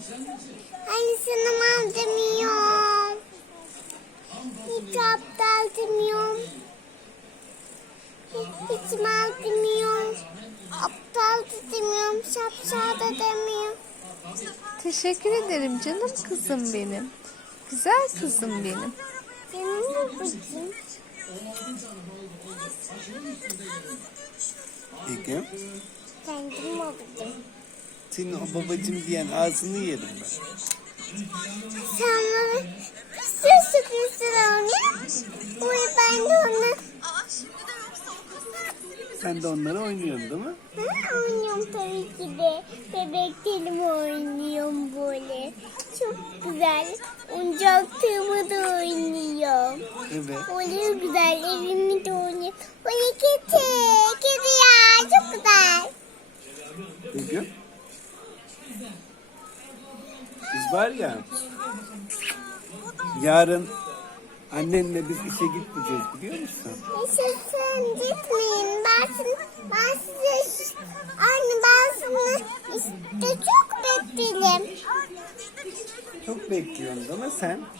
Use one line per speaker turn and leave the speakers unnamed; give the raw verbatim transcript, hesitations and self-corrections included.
Hani sana demiyorum. Hiç aptal demiyorum. Hiç mal demiyorum. Aptal da demiyorum. Şapşal da demiyorum.
Teşekkür ederim canım kızım benim. Güzel kızım benim.
Canım babacığım.
Begüm,
Kendim babacığım.
senin o babacım diyen ağzını yerim ben.
Sen bana bir sürü sürprizler oynuyor. Bu ben de onu
Sen de onları oynuyorsun değil mi?
ha, oynuyorum tabii ki de. Bebek telim oynuyorum böyle. Çok güzel. Oyuncaklarımı da oynuyorum.
Evet.
Böyle güzel evimi de oynuyorum. Böyle kedi. Kedi ya çok güzel.
Begüm. Biz var ya, yarın annenle biz işe gitmeyeceğiz biliyor musun?
Yaşasın gitmeyin. Ben, size, ben size anne ben sana işte çok bekledim.
Çok bekliyoruz ama sen